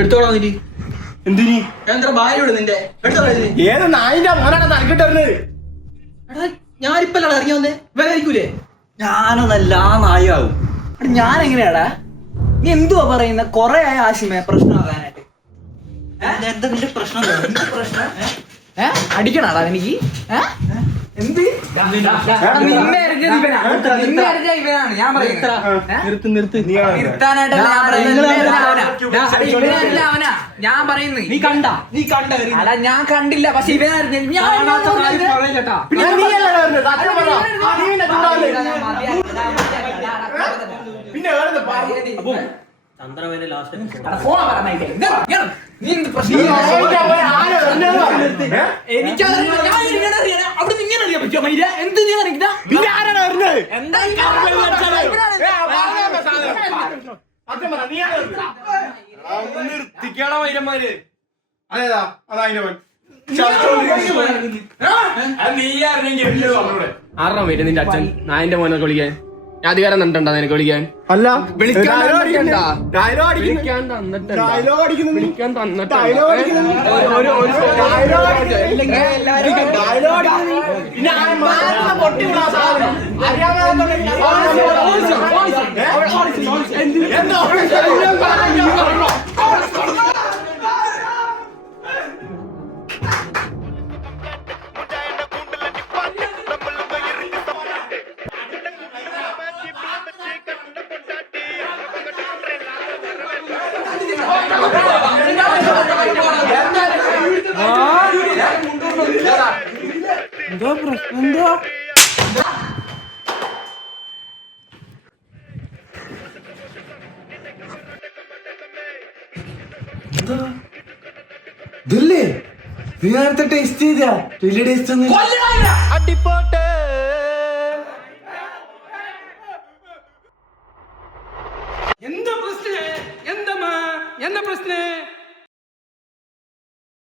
എടുത്തോളാ നീ എന്തിനി എന്താ ഭാര്യ നിന്റെ ഏത് നായിന്റെ മോനാണ് തലക്കിട്ടറിഞ്ഞത്? ഞാനിപ്പല്ല ഇറങ്ങി വന്നേ ഇവനായിരിക്കൂലേ? ഞാനൊന്നല്ല ആ നായാവും. ഞാൻ എങ്ങനെയാടാ? നീ എന്തുവാ പറയുന്ന? കൊറേ ആയ ആശിമേ പ്രശ്നമാകാനായിട്ട്. എന്താ നിന്റെ പ്രശ്നം? അടിക്കണാടാ എനിക്ക്? എന്ത് ഇവനാണ് ഞാൻ ഞാൻ പറയുന്നത്. നീ കണ്ട? അല്ല ഞാൻ കണ്ടില്ല, പക്ഷെ ഇവനായിരുന്നു. അതേതാ അതാ ആറോ വരും നിന്റെ അച്ഛൻ നായന്റെ മോനെ വിളിക്കാൻ? ഞാൻ അധികാരം തന്നിട്ടുണ്ടോ നിനക്ക് വിളിക്കാൻ? അല്ല വിളിക്കാൻ എന്തോ പ്രശ്നം എന്തോ ഇതല്ലേ നീ നേരത്തെ ടേസ്റ്റ് ചെയ്താ? വലിയ ടേസ്റ്റ് ഒന്നും.